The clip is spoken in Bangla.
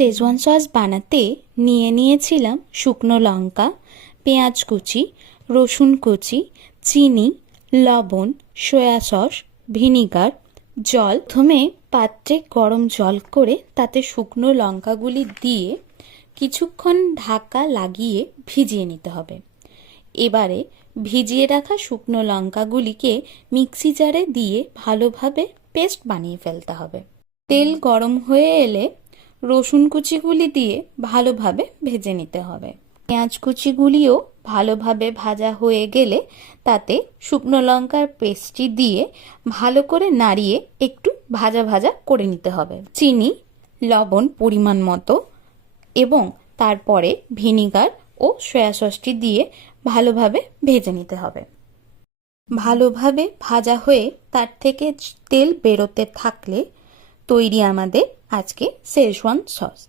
শেজওয়ান সস বানাতে নিয়েছিলাম শুকনো লঙ্কা, পেঁয়াজ কুচি, রসুন কুচি, চিনি, লবণ, সয়া সস, ভিনিগার, জল। প্রথমে পাত্রে গরম জল করে তাতে শুকনো লঙ্কাগুলি দিয়ে কিছুক্ষণ ঢাকা লাগিয়ে ভিজিয়ে নিতে হবে। এবারে ভিজিয়ে রাখা শুকনো লঙ্কাগুলিকে মিক্সি জারে দিয়ে ভালোভাবে পেস্ট বানিয়ে ফেলতে হবে। তেল গরম হয়ে এলে রসুন কুচিগুলি দিয়ে ভালোভাবে ভেজে নিতে হবে। পেঁয়াজ কুচিগুলিও ভালোভাবে ভাজা হয়ে গেলে তাতে শুকনো লঙ্কার পেস্টটি দিয়ে ভালো করে নাড়িয়ে একটু ভাজা ভাজা করে নিতে হবে। চিনি, লবণ পরিমাণ মতো এবং তারপরে ভিনিগার ও সয়া সসটি দিয়ে ভালোভাবে ভেজে নিতে হবে। ভালোভাবে ভাজা হয়ে তার থেকে তেল বেরোতে থাকলে তৈরি আমাদের আজকে শেজওয়ান সস।